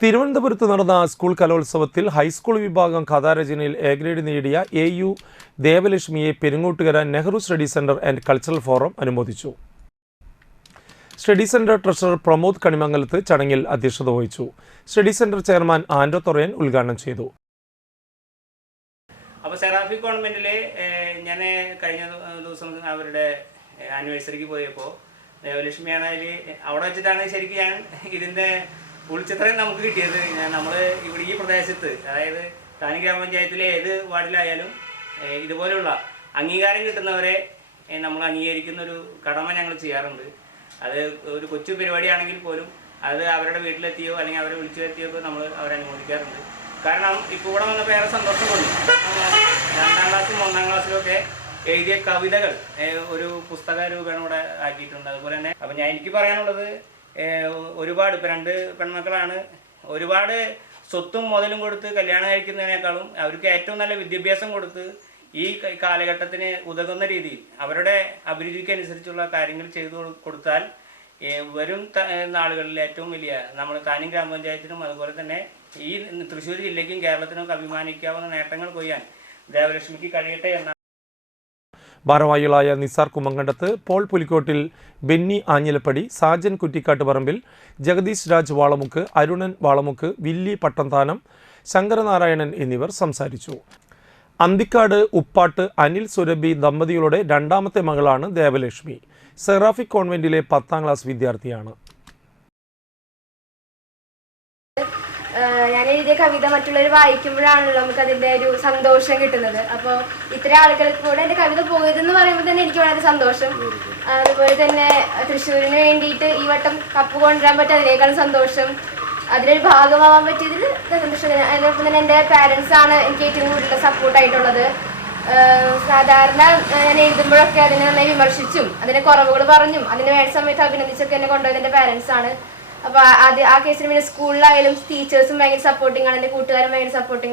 തിരുവനന്തപുരത്ത് നടന്ന സ്കൂൾ കലോത്സവത്തിൽ ഹൈസ്കൂൾ വിഭാഗം കഥാരചനയിൽ എ ഗ്രേഡ് നേടിയ A U ദേവലക്ഷ്മിയെ Perungottukara Nehru study centre and cultural forum അനുമോദിച്ചു. Study centre treasurer Pramod Kanimangalath ചടങ്ങിൽ അധ്യക്ഷത വഹിച്ചു. Study centre chairman Ando Thorayan ഉദ്ഘാടനം ചെയ്തു. അപ്പോൾ സെറാഫി കോൺവെന്റിൽ ഞാൻ കഴിഞ്ഞ ദിവസം അവരുടെ ആനിവേഴ്സറിക്ക് പോയപ്പോൾ ദേവലക്ഷ്മിയാണ് അതിൽ അവിടെ വെച്ചിട്ടാണ് ശരിക്കും ഞാൻ ഇതിന്റെ ഉൾച്ചിത്രം നമുക്ക് കിട്ടിയത് നമ്മൾ ഇവിടെ ഈ പ്രദേശത്ത് അതായത് താനി ഗ്രാമപഞ്ചായത്തിലെ ഏത് വാർഡിലായാലും ഇതുപോലെയുള്ള അംഗീകാരം കിട്ടുന്നവരെ നമ്മൾ അംഗീകരിക്കുന്ന ഒരു കടമ ഞങ്ങൾ ചെയ്യാറുണ്ട്. അത് ഒരു കൊച്ചു പരിപാടിയാണെങ്കിൽ പോലും അത് അവരുടെ വീട്ടിലെത്തിയോ അല്ലെങ്കിൽ അവരെ വിളിച്ചു വരുത്തിയോ ഒക്കെ നമ്മൾ അവരെ അനുമോദിക്കാറുണ്ട്. കാരണം ഇപ്പോൾ ഇവിടെ വന്നപ്പോൾ ഏറെ സന്തോഷം തോന്നി രണ്ടാം ക്ലാസ്സും ഒന്നാം ക്ലാസ്സിലും ഒക്കെ എഴുതിയ കവിതകൾ ഒരു പുസ്തക രൂപേണ ഇവിടെ ആക്കിയിട്ടുണ്ട്. അതുപോലെ തന്നെ അപ്പം ഞാൻ എനിക്ക് പറയാനുള്ളത് ഒരുപാട് ഇപ്പം രണ്ട് പെൺമക്കളാണ്. ഒരുപാട് സ്വത്തും മുതലും കൊടുത്ത് കല്യാണം കഴിക്കുന്നതിനേക്കാളും അവർക്ക് ഏറ്റവും നല്ല വിദ്യാഭ്യാസം കൊടുത്ത് ഈ കാലഘട്ടത്തിന് ഉതകുന്ന രീതിയിൽ അവരുടെ അഭിരുചിക്കനുസരിച്ചുള്ള കാര്യങ്ങൾ ചെയ്തു കൊടുത്താൽ വരും നാളുകളിൽ ഏറ്റവും വലിയ നമ്മൾ താനും ഗ്രാമപഞ്ചായത്തിനും അതുപോലെ തന്നെ ഈ തൃശ്ശൂർ ജില്ലയ്ക്കും കേരളത്തിനും അഭിമാനിക്കാവുന്ന നേട്ടങ്ങൾ കൊയ്യാൻ ദേവലക്ഷ്മിക്ക് കഴിയട്ടെ എന്ന ഭാരവാഹികളായ Nisar Kummankandath Paul Pulikottil Benny Anjilappady Sajan Kuttikkatt Parambil Jagadeesh Raj Valamukku Arunan Valamukku Willy Pattamthanam Sankaranarayanan എന്നിവർ സംസാരിച്ചു. അന്തിക്കാട് ഉപ്പാട്ട് അനിൽ സുരഭി ദമ്പതികളുടെ രണ്ടാമത്തെ മകളാണ് ദേവലക്ഷ്മി. സെറാഫിക് കോൺവെന്റിലെ പത്താം ക്ലാസ് വിദ്യാർത്ഥിയാണ്. ഞാൻ എഴുതിയ കവിത മറ്റുള്ളവർ വായിക്കുമ്പോഴാണല്ലോ നമുക്ക് അതിന്റെ ഒരു സന്തോഷം കിട്ടുന്നത്. അപ്പോൾ ഇത്ര ആളുകൾക്ക് കൂടെ എന്റെ കവിത പോയതെന്ന് പറയുമ്പോൾ തന്നെ എനിക്ക് വളരെ സന്തോഷം. അതുപോലെ തന്നെ തൃശ്ശൂരിന് വേണ്ടിയിട്ട് ഈ വട്ടം കപ്പ് കൊണ്ടുവരാൻ പറ്റും അതിനേക്കാളും സന്തോഷം. അതിലൊരു ഭാഗമാവാൻ പറ്റിയതിൽ സന്തോഷം. അതിനൊപ്പം തന്നെ എന്റെ പാരൻസ് ആണ് എനിക്ക് ഏറ്റവും കൂടുതൽ സപ്പോർട്ടായിട്ടുള്ളത് സാധാരണ ഞാൻ എഴുതുമ്പോഴൊക്കെ അതിനെ നന്നായി വിമർശിച്ചും അതിന്റെ കുറവുകൾ പറഞ്ഞും അതിന് വേണ്ട സമയത്ത് അഭിനന്ദിച്ചൊക്കെ എന്നെ കൊണ്ടുപോയത് എന്റെ പാരൻസ് ആണ്. അപ്പൊ അത് ആ കേസിന് പിന്നെ സ്കൂളിലായാലും ടീച്ചേഴ്സും ഭയങ്കര സപ്പോർട്ടിങ് ആണ്. എന്റെ കൂട്ടുകാരും ഭയങ്കര സപ്പോർട്ടിങ് ആണ്.